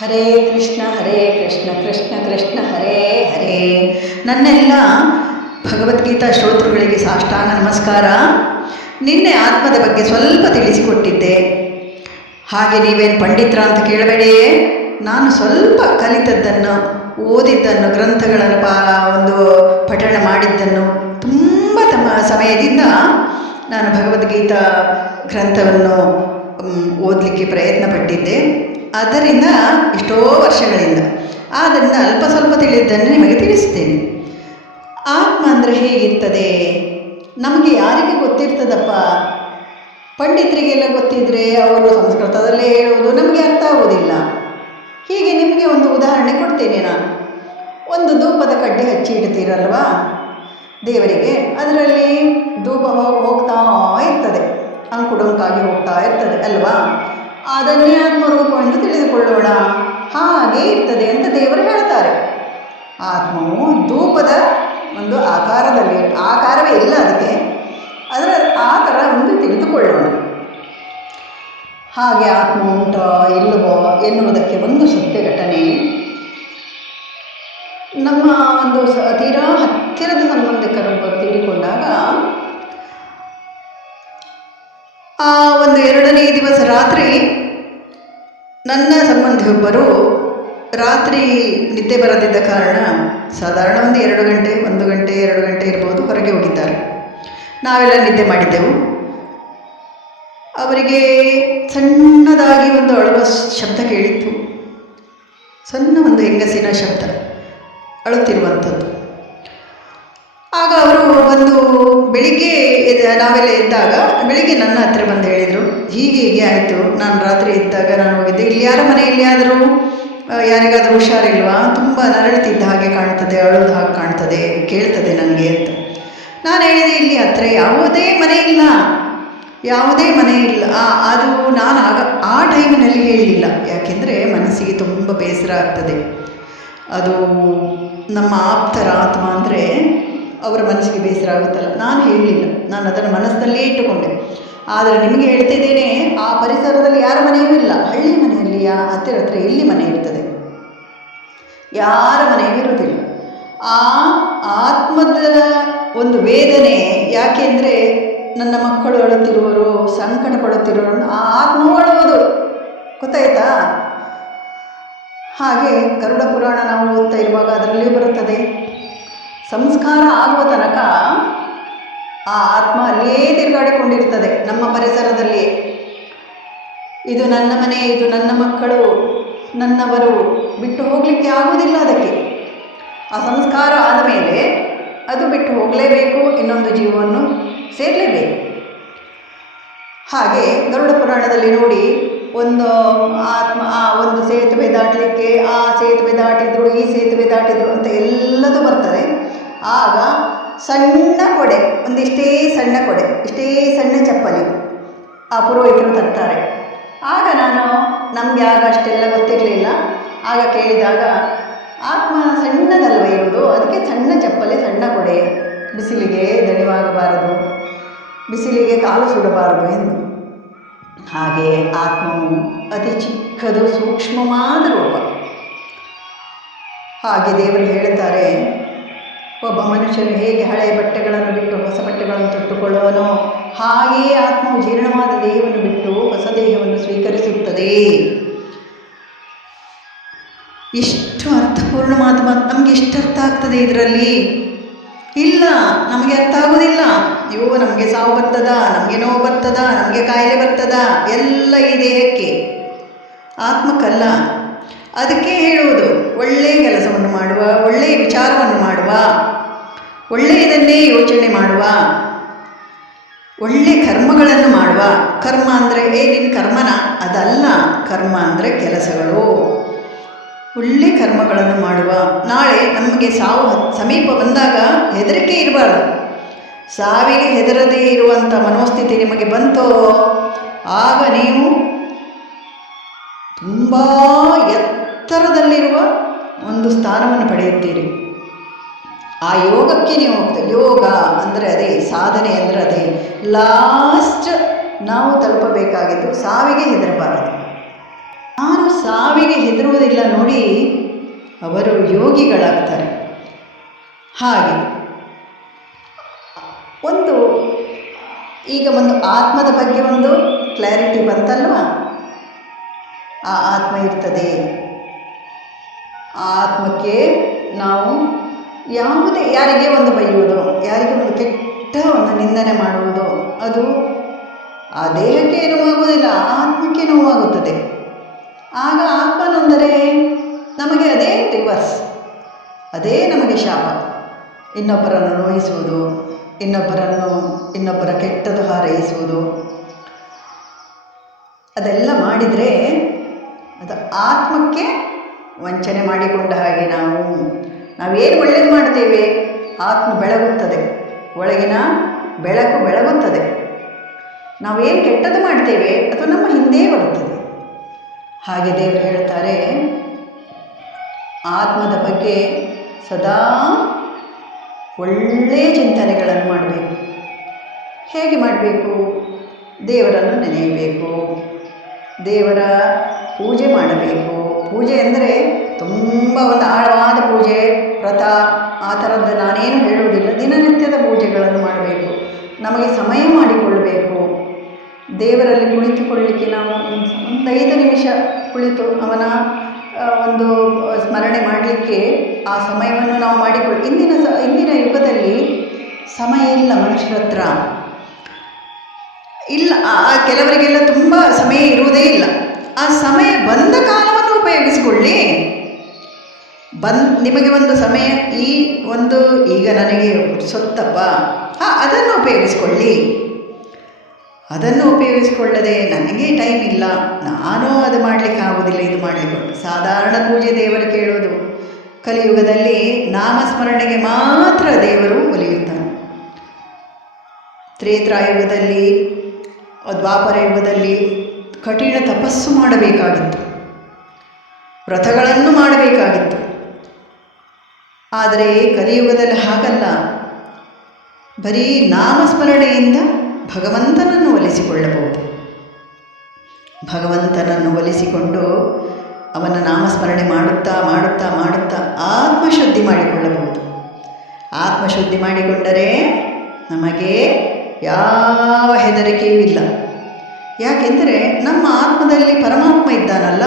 ಹರೇ ಕೃಷ್ಣ ಹರೇ ಕೃಷ್ಣ ಕೃಷ್ಣ ಕೃಷ್ಣ, ಹರೇ ಹರೇ. ನನ್ನೆಲ್ಲ ಭಗವದ್ಗೀತಾ ಶ್ರೋತೃಗಳಿಗೆ ಸಾಷ್ಟಾಂಗ ನಮಸ್ಕಾರ. ನಿನ್ನೆ ಆತ್ಮದ ಬಗ್ಗೆ ಸ್ವಲ್ಪ ತಿಳಿಸಿಕೊಟ್ಟಿದ್ದೆ. ಹಾಗೆ ನೀವೇನು ಪಂಡಿತರ ಅಂತ ಕೇಳಬೇಡಿಯೇ? ನಾನು ಸ್ವಲ್ಪ ಕಲಿತದ್ದನ್ನು, ಓದಿದ್ದನ್ನು, ಗ್ರಂಥಗಳನ್ನು ಪಾ, ಒಂದು ಪಠಣ ಮಾಡಿದ್ದನ್ನು ತುಂಬ ತಮ್ಮ ಸಮಯದಿಂದ ನಾನು ಭಗವದ್ಗೀತಾ ಗ್ರಂಥವನ್ನು ಓದಲಿಕ್ಕೆ ಪ್ರಯತ್ನ ಪಟ್ಟಿದ್ದೆ ಆದ್ದರಿಂದ ಎಷ್ಟೋ ವರ್ಷಗಳಿಂದ. ಆದ್ದರಿಂದ ಅಲ್ಪ ಸ್ವಲ್ಪ ತಿಳಿದನ್ನು ನಿಮಗೆ ತಿಳಿಸ್ತೇನೆ ಆತ್ಮ ಅಂದರೆ ಹೇಗಿರ್ತದೆ? ನಮಗೆ ಯಾರಿಗೆ ಗೊತ್ತಿರ್ತದಪ್ಪ? ಪಂಡಿತರಿಗೆಲ್ಲ ಗೊತ್ತಿದ್ದರೆ ಅವರು ಸಂಸ್ಕೃತದಲ್ಲೇ ಹೇಳುವುದು ನಮಗೆ ಅರ್ಥ ಆಗೋದಿಲ್ಲ ಹೀಗೆ ನಿಮಗೆ ಒಂದು ಉದಾಹರಣೆ ಕೊಡ್ತೇನೆ ನಾನು. ಒಂದು ಧೂಪದ ಕಡ್ಡಿ ಹಚ್ಚಿ ಇಡ್ತೀರಲ್ವಾ? ದೇವರಿಗೆ ಅದರಲ್ಲಿ ಧೂಪ ಹೋಗ್- ಹೋಗ್ತಾ ಇರ್ತದೆ. ಅಂಕುಡೊಂಕಾಗಿ ಹೋಗ್ತಾ ಇರ್ತದೆ, ಅಲ್ವಾ? ಅದನ್ನೇ ಆತ್ಮರೂಪ ಎಂದು ತಿಳಿದುಕೊಳ್ಳೋಣ. ಹಾಗೆ ಇರ್ತದೆ ಅಂತ ದೇವರು ಹೇಳ್ತಾರೆ. ಆತ್ಮವು ಧೂಪದ ಒಂದು ಆಕಾರದಲ್ಲಿ, ಆಕಾರವೇ ಇಲ್ಲ ಅದಕ್ಕೆ. ಅದರ ಆ ಥರ ಒಂದು ತಿಳಿದುಕೊಳ್ಳೋಣ. ಹಾಗೆ ಆತ್ಮ ಉಂಟೋ ಇಲ್ಲವೋ ಎನ್ನುವುದಕ್ಕೆ ಒಂದು ಸತ್ಯ ಘಟನೆ ನಮ್ಮ ಒಂದು ತೀರಾ ಹತ್ತಿರದ ಸಂಬಂಧಿಕರು ತಿಳಿಕೊಂಡಾಗ ಆ ಒಂದು ಎರಡನೇ ದಿವಸ ರಾತ್ರಿ ನನ್ನ ಸಂಬಂಧಿಯೊಬ್ಬರು ರಾತ್ರಿ ನಿದ್ದೆ ಬರದಿದ್ದ ಕಾರಣ ಸಾಧಾರಣ ಒಂದು ಎರಡು ಗಂಟೆ, ಒಂದು ಗಂಟೆ, ಎರಡು ಗಂಟೆ ಇರ್ಬೋದು ಹೊರಗೆ ಹೋಗಿದ್ದಾರೆ. ನಾವೆಲ್ಲ ನಿದ್ದೆ ಮಾಡಿದ್ದೆವು. ಅವರಿಗೆ ಸಣ್ಣದಾಗಿ ಒಂದು ಅಳುವ ಶಬ್ದ ಕೇಳಿತ್ತು. ಸಣ್ಣ ಒಂದು ಹೆಂಗಸಿನ ಶಬ್ದ ಅಳುತ್ತಿರುವಂಥದ್ದು. ಆಗ ಅವರು ಒಂದು ಬೆಳಿಗ್ಗೆ ನಾವೆಲ್ಲ ಇದ್ದಾಗ ಬೆಳಿಗ್ಗೆ ನನ್ನ ಹತ್ರ ಬಂದು ಹೇಳಿದರು, ಹೀಗೆ ಹೀಗೆ ಆಯಿತು, ನಾನು ರಾತ್ರಿ ಇದ್ದಾಗ ನಾನು ಹೋಗಿದ್ದೆ. ಇಲ್ಲಿ ಯಾರ ಮನೆಯಲ್ಲಿ ಆದರೂ ಯಾರಿಗಾದರೂ ಹುಷಾರಿಲ್ವಾ? ತುಂಬ ನರಳುತ್ತಿದ್ದ ಹಾಗೆ ಕಾಣ್ತದೆ ಅಳೋದು ಹಾಗೆ ಕಾಣ್ತದೆ, ಕೇಳ್ತದೆ ನನಗೆ ಅಂತ. ನಾನು ಹೇಳಿದೆ, ಇಲ್ಲಿ ಹತ್ರ ಯಾವುದೇ ಮನೆ ಇಲ್ಲ, ಯಾವುದೇ ಮನೆ ಇಲ್ಲ. ಅದು ನಾನು ಆಗ, ಆ ಟೈಮಿನಲ್ಲಿ ಹೇಳಲಿಲ್ಲ ಯಾಕೆಂದರೆ ಮನಸ್ಸಿಗೆ ತುಂಬ ಬೇಸರ ಆಗ್ತದೆ. ಅದು ನಮ್ಮ ಆಪ್ತರ ಆತ್ಮ ಅಂದರೆ ಅವರ ಮನಸ್ಸಿಗೆ ಬೇಸರ ಆಗುತ್ತಲ್ಲ. ನಾನು ಹೇಳಲಿಲ್ಲ. ನಾನು ಅದನ್ನು ಮನಸ್ಸಿನಲ್ಲೇ ಇಟ್ಟುಕೊಂಡೆ. ಆದರೆ ನಿಮಗೆ ಹೇಳ್ತಿದ್ದೇನೆ, ಆ ಪರಿಸರದಲ್ಲಿ ಯಾರ ಮನೆಯೂ ಇಲ್ಲ. ಹಳ್ಳಿ ಮನೆಯಲ್ಲಿ ಯಾ ಹತ್ತಿರ ಹತ್ತಿರ ಎಲ್ಲಿ ಮನೆ ಇರ್ತದೆ? ಯಾರ ಮನೆಯೂ ಇರುವುದಿಲ್ಲ. ಆ ಆತ್ಮದ ಒಂದು ವೇದನೆ ಯಾಕೆಂದರೆ ನನ್ನ ಮಕ್ಕಳು ಅಳುತ್ತಿರುವರು, ಸಂಕಟ ಪಡುತ್ತಿರುವರು, ಆ ಆತ್ಮವು ಅಳುವುದು. ಗೊತ್ತಾಯ್ತಾ? ಹಾಗೆ ಗರುಡ ಪುರಾಣ ನಾವು ಓದ್ತಾ ಇರುವಾಗ ಅದರಲ್ಲಿಯೂ ಬರುತ್ತದೆ. ಸಂಸ್ಕಾರ ಆಗುವ ತನಕ ಆ ಆತ್ಮ ಅಲ್ಲೇ ತಿರುಗಾಡಿಕೊಂಡಿರ್ತದೆ ನಮ್ಮ ಪರಿಸರದಲ್ಲಿ. ಇದು ನನ್ನ ಮನೆ, ಇದು ನನ್ನ ಮಕ್ಕಳು, ನನ್ನವರು ಬಿಟ್ಟು ಹೋಗಲಿಕ್ಕೆ ಆಗುವುದಿಲ್ಲ ಅದಕ್ಕೆ. ಆ ಸಂಸ್ಕಾರ ಆದ ಮೇಲೆ ಅದು ಬಿಟ್ಟು ಹೋಗಲೇಬೇಕು ಇನ್ನೊಂದು ಜೀವವನ್ನು ಸೇರಲೇಬೇಕು. ಹಾಗೆ ಗರುಡ ಪುರಾಣದಲ್ಲಿ ನೋಡಿ ಒಂದು ಆತ್ಮ, ಆ ಒಂದು ಸೇತುವೆ ದಾಟಲಿಕ್ಕೆ, ಆ ಸೇತುವೆ ದಾಟಿದ್ರು, ಈ ಸೇತುವೆ ದಾಟಿದ್ರು ಅಂತ ಎಲ್ಲದೂ ಬರ್ತದೆ. ಆಗ ಸಣ್ಣ ಕೊಡೆ, ಒಂದಿಷ್ಟೇ ಸಣ್ಣ ಕೊಡೆ, ಇಷ್ಟೇ ಸಣ್ಣ ಚಪ್ಪಲಿ ಆ ಪುರೋಹಿತರು ತರ್ತಾರೆ. ಆಗ ನಾನು, ನಮಗೆ ಆಗ ಅಷ್ಟೆಲ್ಲ ಗೊತ್ತಿರಲಿಲ್ಲ. ಆಗ ಕೇಳಿದಾಗ, ಆತ್ಮ ಸಣ್ಣದಲ್ವ ಇರೋದು? ಅದಕ್ಕೆ ಸಣ್ಣ ಚಪ್ಪಲಿ, ಸಣ್ಣ ಕೊಡೆ, ಬಿಸಿಲಿಗೆ ದಣಿವಾಗಬಾರದು, ಬಿಸಿಲಿಗೆ ಕಾಲು ಸುಡಬಾರದು ಎಂದು. ಹಾಗೆ ಆತ್ಮವು ಅತಿ ಚಿಕ್ಕದು, ಸೂಕ್ಷ್ಮವಾದ ರೂಪ. ಹಾಗೆ ದೇವರು ಹೇಳುತ್ತಾರೆ ಒಬ್ಬ ಮನುಷ್ಯನು ಹೇಗೆ ಹಳೆಯ ಬಟ್ಟೆಗಳನ್ನು ಬಿಟ್ಟು ಹೊಸ ಬಟ್ಟೆಗಳನ್ನು ತೊಟ್ಟುಕೊಳ್ಳುವನೋ ಹಾಗೆಯೇ ಆತ್ಮವು ಜೀರ್ಣವಾದ ದೇಹವನ್ನು ಬಿಟ್ಟು ಹೊಸ ದೇಹವನ್ನು ಸ್ವೀಕರಿಸುತ್ತದೆ. ಎಷ್ಟು ಅರ್ಥಪೂರ್ಣವಾದ ಮಾತು ನಮಗೆ ಇಷ್ಟು ಅರ್ಥ ಆಗ್ತದೆ ಇದರಲ್ಲಿ? ಇಲ್ಲ, ನಮಗೆ ಅರ್ಥ ಆಗೋದಿಲ್ಲ. ಅಯ್ಯೋ, ನಮಗೆ ಸಾವು ಬರ್ತದ? ನಮಗೆ ನೋವು ಬರ್ತದ? ನಮಗೆ ಕಾಯಿಲೆ ಬರ್ತದ? ಎಲ್ಲ ಈ ದೇಹಕ್ಕೆ. ಆತ್ಮಕ್ಕಲ್ಲ. ಅದಕ್ಕೆ ಹೇಳುವುದು ಒಳ್ಳೆಯ ಕೆಲಸವನ್ನು ಮಾಡುವ ಒಳ್ಳೆಯ ವಿಚಾರವನ್ನು ಮಾಡುವ, ಒಳ್ಳೆಯದನ್ನೇ ಯೋಚನೆ ಮಾಡುವ, ಒಳ್ಳೆ ಕರ್ಮಗಳನ್ನು ಮಾಡುವ. ಕರ್ಮ ಅಂದರೆ ಏ ನಿನ್ನ ಕರ್ಮನ? ಅದಲ್ಲ, ಕರ್ಮ ಅಂದರೆ ಕೆಲಸಗಳು. ಒಳ್ಳೆ ಕರ್ಮಗಳನ್ನು ಮಾಡುವ. ನಾಳೆ ನಮಗೆ ಸಾವು ಸಮೀಪ ಬಂದಾಗ ಹೆದರಿಕೆ ಇರಬಾರ್ದು. ಸಾವಿಗೆ ಹೆದರದೇ ಇರುವಂಥ ಮನೋಸ್ಥಿತಿ ನಿಮಗೆ ಬಂತೋ, ಆಗ ನೀವು ತುಂಬ ಎತ್ತರದಲ್ಲಿರುವ ಒಂದು ಸ್ಥಾನವನ್ನು ಪಡೆಯುತ್ತೀರಿ. ಆ ಯೋಗಕ್ಕೆ ನೀವು ಹೋಗ್ತೀರಿ. ಯೋಗ ಅಂದರೆ ಅದೇ, ಸಾಧನೆ ಅಂದರೆ ಅದೇ. ಲಾಸ್ಟ್ ನಾವು ತಲುಪಬೇಕಾಗಿದ್ದು ಸಾವಿಗೆ ಹೆದರಬಾರದು. ನಾನು ಸಾವಿಗೆ ಹೆದರುವುದಿಲ್ಲ ನೋಡಿ ಅವರು ಯೋಗಿಗಳಾಗ್ತಾರೆ. ಹಾಗೆ ಒಂದು, ಈಗ ಒಂದು ಆತ್ಮದ ಬಗ್ಗೆ ಒಂದು ಕ್ಲಾರಿಟಿ ಬಂತಲ್ವ? ಆ ಆತ್ಮ ಇರ್ತದೆ. ಆತ್ಮಕ್ಕೆ ನಾವು ಯಾವುದೇ, ಯಾರಿಗೆ ಒಂದು ಬೈಯುವುದು, ಯಾರಿಗೆ ಒಂದು ಕೆಟ್ಟ ಒಂದು ನಿಂದನೆ ಮಾಡುವುದು, ಅದು ಆ ದೇಹಕ್ಕೆ ನೋವಾಗುವುದಿಲ್ಲ ಆತ್ಮಕ್ಕೆ ನೋವಾಗುತ್ತದೆ. ಆಗ ಆತ್ಮ ನೊಂದರೆ ನಮಗೆ ಅದೇ ರಿವರ್ಸ್, ಅದೇ ನಮಗೆ ಶಾಪ. ಇನ್ನೊಬ್ಬರನ್ನು ನೋಯಿಸುವುದು, ಇನ್ನೊಬ್ಬರನ್ನು, ಇನ್ನೊಬ್ಬರ ಕೆಟ್ಟದು ಹಾರೈಸುವುದು. ಅದೆಲ್ಲ ಮಾಡಿದರೆ ಅದು ಆತ್ಮಕ್ಕೆ ವಂಚನೆ ಮಾಡಿಕೊಂಡ ಹಾಗೆ ನಾವು, ನಾವೇನು ಒಳ್ಳೇದು ಮಾಡ್ತೇವೆ? ಆತ್ಮ ಬೆಳಗುತ್ತದೆ. ಒಳಗಿನ ಬೆಳಕು ಬೆಳಗುತ್ತದೆ. ನಾವೇನು ಕೆಟ್ಟದ್ದು ಮಾಡ್ತೇವೆ? ಅದು ನಮ್ಮ ಹಿಂದೆ ಬರುತ್ತದೆ. ಹಾಗೆ ದೇವರು ಹೇಳ್ತಾರೆ, ಆತ್ಮದ ಬಗ್ಗೆ ಸದಾ ಒಳ್ಳೆಯ ಚಿಂತನೆಗಳನ್ನು ಮಾಡಬೇಕು. ಹೇಗೆ ಮಾಡಬೇಕು? ದೇವರನ್ನು ನೆನೆಯಬೇಕು. ದೇವರ ಪೂಜೆ ಮಾಡಬೇಕು. ಪೂಜೆ ಅಂದರೆ ತುಂಬ ಒಂದು ಆಳವಾದ ಪೂಜೆ, ವ್ರತ, ಆ ಥರದ್ದು ನಾನೇನು ಹೇಳುವುದಿಲ್ಲ. ದಿನನಿತ್ಯದ ಪೂಜೆಗಳನ್ನು ಮಾಡಬೇಕು. ನಮಗೆ ಸಮಯ ಮಾಡಿಕೊಳ್ಳಬೇಕು ದೇವರಲ್ಲಿ ಕುಳಿತುಕೊಳ್ಳಲಿಕ್ಕೆ ನಾವು ಒಂದು ಐದು ನಿಮಿಷ ಕುಳಿತು ಅವನ ಒಂದು ಸ್ಮರಣೆ ಮಾಡಲಿಕ್ಕೆ ಆ ಸಮಯವನ್ನು ನಾವು ಮಾಡಿಕೊಳ್ಳಿ ಇಂದಿನ ಸ, ಇಂದಿನ ಯುಗದಲ್ಲಿ ಸಮಯ ಇಲ್ಲ ಮನುಷ್ಯರ ಹತ್ರ. ಇಲ್ಲ ಕೆಲವರಿಗೆಲ್ಲ ತುಂಬ ಸಮಯ ಇರುವುದೇ ಇಲ್ಲ. ಆ ಸಮಯ ಬಂದ ಉಪಯೋಗಿಸಿಕೊಳ್ಳಿ ಬಂದ್, ನಿಮಗೆ ಒಂದು ಸಮಯ, ಈ ಒಂದು, ಈಗ ನನಗೆ ಸೊತ್ತಪ್ಪ. ಹಾಂ, ಅದನ್ನು ಉಪಯೋಗಿಸಿಕೊಳ್ಳಿ. ಅದನ್ನು ಉಪಯೋಗಿಸಿಕೊಳ್ಳದೆ ನನಗೆ ಟೈಮ್ ಇಲ್ಲ. ನಾನು ಅದು ಮಾಡಲಿಕ್ಕೆ ಆಗೋದಿಲ್ಲ, ಇದು ಮಾಡಲಿಕ್ಕೆ ಸಾಧಾರಣ ಪೂಜೆ ದೇವರು ಕೇಳೋದು ಕಲಿಯುಗದಲ್ಲಿ ನಾಮಸ್ಮರಣೆಗೆ ಮಾತ್ರ ದೇವರು ಒಲಿಯುತ್ತಾನೆ. ತ್ರೇತಾಯುಗದಲ್ಲಿ ದ್ವಾಪರ ಯುಗದಲ್ಲಿ ಕಠಿಣ ತಪಸ್ಸು ಮಾಡಬೇಕಾಗಿತ್ತು. ವ್ರತಗಳನ್ನು ಮಾಡಬೇಕಾಗಿತ್ತು. ಆದರೆ ಕಲಿಯುಗದಲ್ಲಿ ಹಾಗಲ್ಲ. ಬರೀ ನಾಮಸ್ಮರಣೆಯಿಂದ ಭಗವಂತನನ್ನು ಒಲಿಸಿಕೊಳ್ಳಬಹುದು. ಭಗವಂತನನ್ನು ಒಲಿಸಿಕೊಂಡು ಅವನ ನಾಮಸ್ಮರಣೆ ಮಾಡುತ್ತಾ ಮಾಡುತ್ತಾ ಮಾಡುತ್ತಾ ಆತ್ಮಶುದ್ಧಿ ಮಾಡಿಕೊಳ್ಳಬಹುದು. ಆತ್ಮಶುದ್ಧಿ ಮಾಡಿಕೊಂಡರೆ ನಮಗೆ ಯಾವ ಹೆದರಿಕೆಯೂ ಇಲ್ಲ. ಯಾಕೆಂದರೆ ನಮ್ಮ ಆತ್ಮದಲ್ಲಿ ಪರಮಾತ್ಮ ಇದ್ದಾನಲ್ಲ.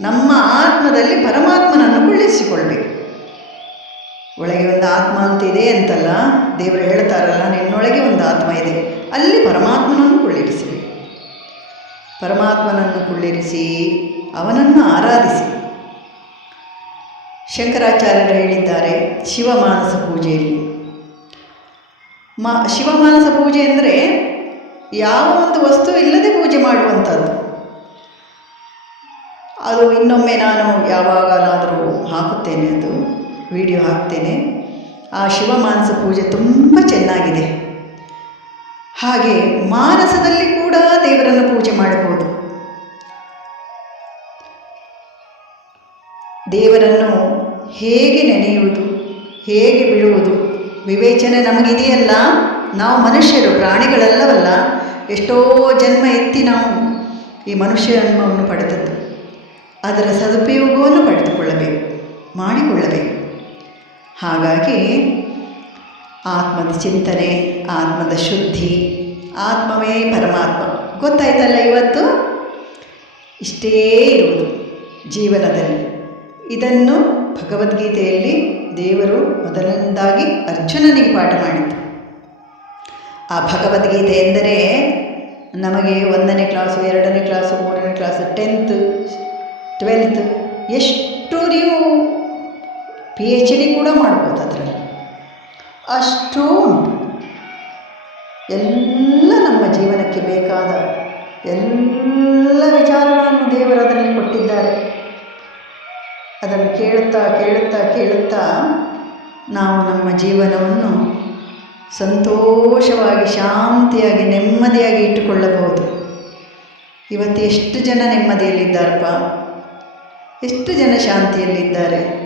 ನಮ್ಮ ಆತ್ಮದಲ್ಲಿ ಪರಮಾತ್ಮನನ್ನು ಕುಳ್ಳಿಸಿಕೊಳ್ಬೇಕು ಒಳಗೆ ಒಂದು ಆತ್ಮ ಅಂತ ಇದೆ ಅಂತಲ್ಲ ದೇವರು ಹೇಳ್ತಾರಲ್ಲ, ನಿನ್ನೊಳಗೆ ಒಂದು ಆತ್ಮ ಇದೆ. ಅಲ್ಲಿ ಪರಮಾತ್ಮನನ್ನು ಕುಳ್ಳಿರಿಸಿ. ಪರಮಾತ್ಮನನ್ನು ಕುಳ್ಳಿರಿಸಿ, ಅವನನ್ನು ಆರಾಧಿಸಿ. ಶಂಕರಾಚಾರ್ಯರು ಹೇಳಿದ್ದಾರೆ ಶಿವಮಾನಸ ಪೂಜೆಯಲ್ಲಿ. ಮಾ ಶಿವಮಾನಸ ಪೂಜೆ ಅಂದರೆ ಯಾವ ಒಂದು ವಸ್ತು ಇಲ್ಲದೆ ಪೂಜೆ ಮಾಡುವಂಥದ್ದು. ಅದು ಇನ್ನೊಮ್ಮೆ ನಾನು ಯಾವಾಗಲಾದರೂ ಹಾಕುತ್ತೇನೆ ಅದು. ವಿಡಿಯೋ ಹಾಕ್ತೇನೆ. ಆ ಶಿವಮಾನಸ ಪೂಜೆ ತುಂಬ ಚೆನ್ನಾಗಿದೆ. ಹಾಗೆ ಮಾನಸದಲ್ಲಿ ಕೂಡ ದೇವರನ್ನು ಪೂಜೆ ಮಾಡಬಹುದು. ದೇವರನ್ನು ಹೇಗೆ ನೆನೆಯುವುದು, ಹೇಗೆ ಬಿಡುವುದು, ವಿವೇಚನೆ ನಮಗಿದೆಯಲ್ಲ? ನಾವು ಮನುಷ್ಯರು, ಪ್ರಾಣಿಗಳಲ್ಲವಲ್ಲ? ಎಷ್ಟೋ ಜನ್ಮ ಎತ್ತಿ ನಾವು ಈ ಮನುಷ್ಯ ಜನ್ಮವನ್ನು ಪಡೆದದ್ದು. ಅದರ ಸದುಪಯೋಗವನ್ನು ಪಡೆದುಕೊಳ್ಳಬೇಕು, ಮಾಡಿಕೊಳ್ಳಬೇಕು. ಹಾಗಾಗಿ ಆತ್ಮದ ಚಿಂತನೆ, ಆತ್ಮದ ಶುದ್ಧಿ, ಆತ್ಮವೇ ಪರಮಾತ್ಮ. ಗೊತ್ತಾಯ್ತಲ್ಲ ಇವತ್ತು? ಇಷ್ಟೇ ಇರುವುದು ಜೀವನದಲ್ಲಿ. ಇದನ್ನು ಭಗವದ್ಗೀತೆಯಲ್ಲಿ ದೇವರು ಮೊದಲನೇದಾಗಿ ಅರ್ಜುನನಿಗೆ ಪಾಠ ಮಾಡಿದ್ದು. ಆ ಭಗವದ್ಗೀತೆ ಎಂದರೆ ನಮಗೆ ಒಂದನೇ ಕ್ಲಾಸು, ಎರಡನೇ ಕ್ಲಾಸು, ಮೂರನೇ ಕ್ಲಾಸು, ಟೆಂತ್, ಟ್ವೆಲ್ತ್, ಎಷ್ಟು ನೀವು ಪಿ ಎಚ್ ಡಿ ಕೂಡ ಮಾಡ್ಬೋದು ಅದರಲ್ಲಿ. ಅಷ್ಟು ಎಲ್ಲ ನಮ್ಮ ಜೀವನಕ್ಕೆ ಬೇಕಾದ ಎಲ್ಲ ವಿಚಾರಗಳನ್ನು ದೇವರು ಅದರಲ್ಲಿ ಕೊಟ್ಟಿದ್ದಾರೆ. ಅದನ್ನು ಕೇಳುತ್ತಾ ಕೇಳುತ್ತಾ ಕೇಳುತ್ತಾ ನಾವು ನಮ್ಮ ಜೀವನವನ್ನು ಸಂತೋಷವಾಗಿ, ಶಾಂತಿಯಾಗಿ, ನೆಮ್ಮದಿಯಾಗಿ ಇಟ್ಟುಕೊಳ್ಳಬಹುದು. ಇವತ್ತು ಎಷ್ಟು ಜನ ನೆಮ್ಮದಿಯಲ್ಲಿದ್ದಾರಪ್ಪ? ಎಷ್ಟು ಜನ ಶಾಂತಿಯಲ್ಲಿದ್ದಾರೆ?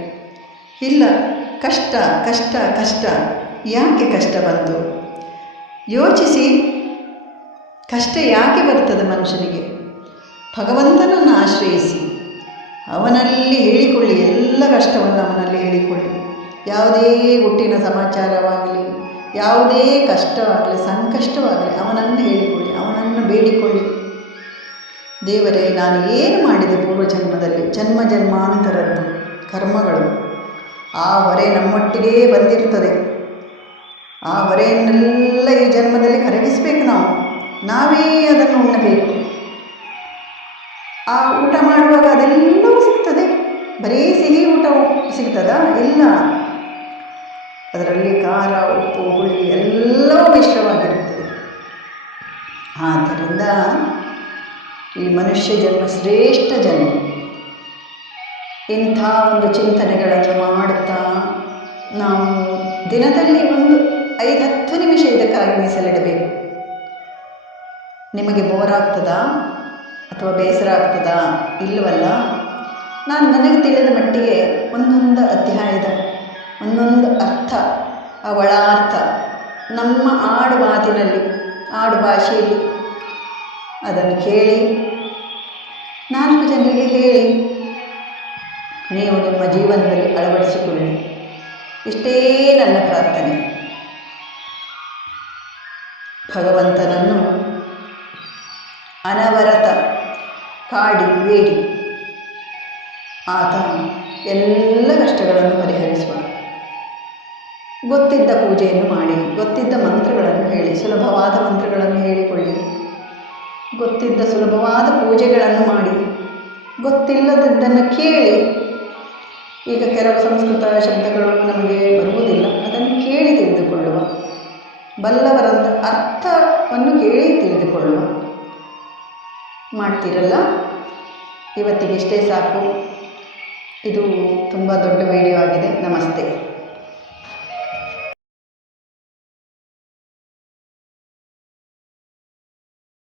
ಇಲ್ಲ, ಕಷ್ಟ ಕಷ್ಟ ಕಷ್ಟ. ಯಾಕೆ ಕಷ್ಟ ಬಂತು? ಯೋಚಿಸಿ. ಕಷ್ಟ ಯಾಕೆ ಬರ್ತದೆ ಮನುಷ್ಯನಿಗೆ? ಭಗವಂತನನ್ನು ಆಶ್ರಯಿಸಿ. ಅವನಲ್ಲಿ ಹೇಳಿಕೊಳ್ಳಿ, ಎಲ್ಲ ಕಷ್ಟವನ್ನು ಅವನಲ್ಲಿ ಹೇಳಿಕೊಳ್ಳಿ. ಯಾವುದೇ ಹುಟ್ಟಿನ ಸಮಾಚಾರವಾಗಲಿ, ಯಾವುದೇ ಕಷ್ಟವಾಗಲಿ, ಸಂಕಷ್ಟವಾಗಲಿ, ಅವನನ್ನು ಹೇಳಿಕೊಳ್ಳಿ, ಅವನನ್ನು ಬೇಡಿಕೊಳ್ಳಿ. ದೇವರೇ, ನಾನು ಏನು ಮಾಡಿದೆ ಪೂರ್ವ ಜನ್ಮದಲ್ಲಿ ಜನ್ಮ ಜನ್ಮಾಂತರದ್ದು, ಕರ್ಮಗಳು. ಆ ಹೊರೆ ನಮ್ಮೊಟ್ಟಿಗೇ ಬಂದಿರ್ತದೆ ಆ ಹೊರೆಯನ್ನೆಲ್ಲ ಈ ಜನ್ಮದಲ್ಲಿ ಕರಗಿಸ್ಬೇಕು ನಾವು. ನಾವೇ ಅದನ್ನು ಉಣ್ಣಬೇಕು. ಆ ಊಟ ಮಾಡುವಾಗ ಅದೆಲ್ಲವೂ ಸಿಗ್ತದೆ. ಬರೀ ಸಿಹಿ ಊಟ ಸಿಗ್ತದಾ? ಇಲ್ಲ. ಅದರಲ್ಲಿ ಖಾರ, ಉಪ್ಪು, ಹುಳಿ ಎಲ್ಲವೂ ಮಿಶ್ರವಾಗಿರುತ್ತದೆ. ಆದ್ದರಿಂದ ಈ ಮನುಷ್ಯ ಜನ್ಮ ಶ್ರೇಷ್ಠ ಜನ್ಮ. ಇಂಥ ಒಂದು ಚಿಂತನೆಗಳನ್ನು ಮಾಡುತ್ತಾ ನಾವು ದಿನದಲ್ಲಿ ಒಂದು ಐದು ಹತ್ತು ನಿಮಿಷ ಇದಕ್ಕಾಗಿ ಮೀಸಲಿಡಬೇಕು ನಿಮಗೆ ಬೋರ್ ಆಗ್ತದಾ? ಅಥವಾ ಬೇಸರ ಆಗ್ತದಾ? ಇಲ್ಲವಲ್ಲ ನಾನು ನನಗೆ ತಿಳಿದ ಮಟ್ಟಿಗೆ ಒಂದೊಂದು ಅಧ್ಯಾಯದ, ಒಂದೊಂದು ಅರ್ಥ, ಆ ಒಳ ಅರ್ಥ ನಮ್ಮ ಆಡು ಮಾತಿನಲ್ಲಿ, ಆಡು ಭಾಷೆಯಲ್ಲಿ ಅದನ್ನು ಕೇಳಿ, ನಾಲ್ಕು ಜನರಿಗೆ ಹೇಳಿ. ನೀವು ನಿಮ್ಮ ಜೀವನದಲ್ಲಿ ಅಳವಡಿಸಿಕೊಳ್ಳಿ. ಇಷ್ಟೇ ನನ್ನ ಪ್ರಾರ್ಥನೆ. ಭಗವಂತನನ್ನು ಅನವರತ ಕಾಡಿ ಬೇಡಿ. ಆತ ಎಲ್ಲ ಕಷ್ಟಗಳನ್ನು ಪರಿಹರಿಸುವ. ಗೊತ್ತಿದ್ದ ಪೂಜೆಯನ್ನು ಮಾಡಿ, ಗೊತ್ತಿದ್ದ ಮಂತ್ರಗಳನ್ನು ಹೇಳಿ, ಸುಲಭವಾದ ಮಂತ್ರಗಳನ್ನು ಹೇಳಿಕೊಳ್ಳಿ. ಗೊತ್ತಿದ್ದ ಸುಲಭವಾದ ಪೂಜೆಗಳನ್ನು ಮಾಡಿ, ಗೊತ್ತಿಲ್ಲದದ್ದನ್ನು ಕೇಳಿ ಈಗ ಕೆಲವು ಸಂಸ್ಕೃತ ಶಬ್ದಗಳು ನಮಗೆ ಬರುವುದಿಲ್ಲ. ಅದನ್ನು ಕೇಳಿ ತಿಳಿದುಕೊಳ್ಳುವ. ಬಲ್ಲವರಂತ ಅರ್ಥವನ್ನು ಕೇಳಿ ತಿಳಿದುಕೊಳ್ಳುವ. ಮಾಡ್ತೀರಲ್ಲ? ಇವತ್ತಿಗೆ ಇಷ್ಟೇ ಸಾಕು. ಇದು ತುಂಬ ದೊಡ್ಡ ವಿಡಿಯೋ ಆಗಿದೆ. ನಮಸ್ತೆ.